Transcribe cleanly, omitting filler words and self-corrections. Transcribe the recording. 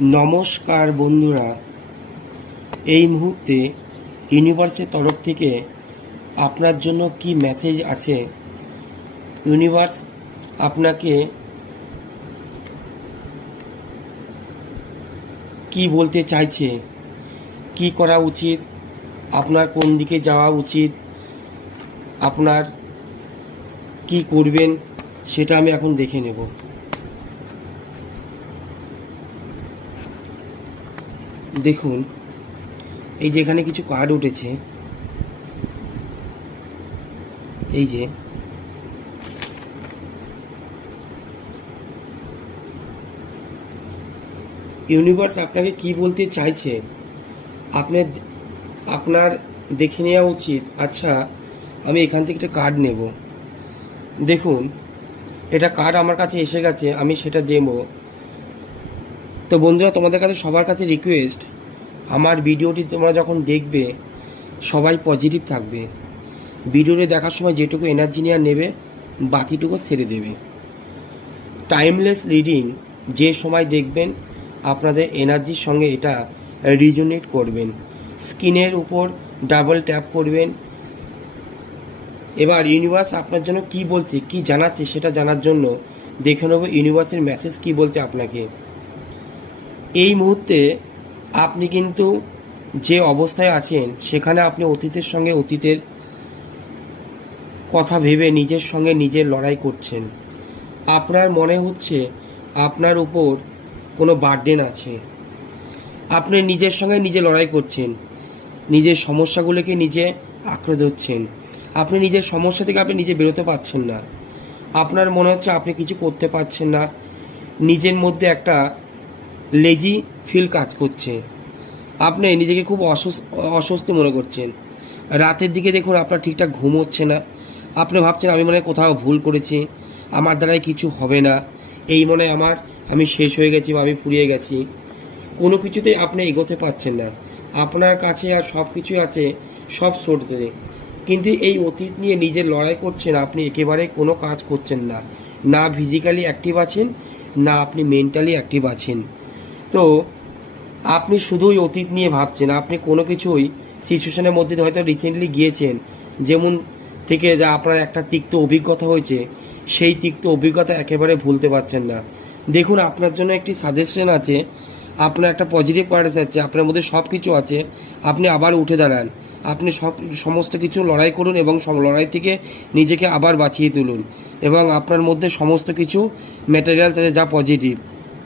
নমস্কার বন্ধুরা, এই মুহূর্তে ইউনিভার্সের তরফ থেকে আপনার জন্য কি মেসেজ আছে। ইউনিভার্স আপনাকে কি বলতে চাইছে, কি করা উচিত, আপনার কোন দিকে যাওয়া উচিত, আপনার কি করবেন সেটা আমি এখন দেখে নেব। দেখুন, এই যে এখানে কিছু কার্ড উঠেছে, এই যে ইউনিভার্স আপনাকে কি বলতে চাইছে আপনার দেখে নেওয়া উচিত। আচ্ছা, আমি এখান থেকে একটা কার্ড নেব। দেখুন, এটা কার্ড আমার কাছে এসে গেছে, আমি সেটা দেব। তো বন্ধুরা, তোমাদের কাছে সবার কাছে রিকোয়েস্ট, আমার ভিডিওটি তোমরা যখন দেখবে সবাই পজিটিভ থাকবে। ভিডিওটি দেখার সময় যেটুকু এনার্জি নিয়ে নেবে বাকিটুকু ছেড়ে দেবে। টাইমলেস রিডিং যে সময় দেখবেন আপনাদের এনার্জির সঙ্গে এটা রিজোনেট করবেন। স্ক্রিনের উপর ডাবল ট্যাপ করবেন। এবার ইউনিভার্স আপনার জন্য কি বলছে, কি জানাচ্ছে সেটা জানার জন্য দেখে নেব ইউনিভার্সের মেসেজ কি বলছে আপনাকে। এই মুহূর্তে আপনি কিন্তু যে অবস্থায় আছেন সেখানে আপনি অতীতের সঙ্গে অতীতের কথা ভেবে নিজের সঙ্গে নিজের লড়াই করছেন। আপনার মনে হচ্ছে আপনার উপর কোনো বার্ডেন আছে। আপনি নিজের সঙ্গে নিজে লড়াই করছেন, নিজের সমস্যাগুলোকে নিজে আঁকড়ে ধরছেন। আপনি নিজের সমস্যা থেকে আপনি নিজে বেরোতে পারছেন না। আপনার মনে হচ্ছে আপনি কিছু করতে পারছেন না। নিজের মধ্যে একটা লেজি ফিল কাজ করছে। আপনি নিজেকে খুব অস্বস্তি মনে করছেন। রাতের দিকে দেখুন আপনার ঠিকঠাক ঘুম হচ্ছে না। আপনি ভাবছেন আমি মনে হয় কোথাও ভুল করেছি, আমার দ্বারাই কিছু হবে না, এই মনে আমি শেষ হয়ে গেছি বা আমি ফুরিয়ে গেছি। কোনো কিছুতেই আপনি এগোতে পারছেন না। আপনার কাছে আর সব কিছুই আছে, সব সরতে, কিন্তু এই অতীত নিয়ে নিজের লড়াই করছেন। আপনি একেবারে কোনো কাজ করছেন না, না ফিজিক্যালি অ্যাক্টিভ আছেন, না আপনি মেন্টালি অ্যাক্টিভ আছেন। তো আপনি শুধুই অতীত নিয়ে ভাবছেন। আপনি কোনো কিছুই সিচুয়েশনের মধ্যে হয়তো রিসেন্টলি গিয়েছেন, যেমন থেকে যা আপনার একটা তিক্ত অভিজ্ঞতা হয়েছে, সেই তিক্ত অভিজ্ঞতা একেবারে ভুলতে পারছেন না। দেখুন, আপনার জন্য একটি সাজেশন আছে, আপনার একটা পজিটিভ পয়েন্ট আছে, আপনার মধ্যে সব কিছু আছে। আপনি আবার উঠে দাঁড়ান, আপনি সমস্ত কিছু লড়াই করুন এবং সব লড়াই থেকে নিজেকে আবার বাঁচিয়ে তুলুন। এবং আপনার মধ্যে সমস্ত কিছু ম্যাটেরিয়ালস আছে যা পজিটিভ,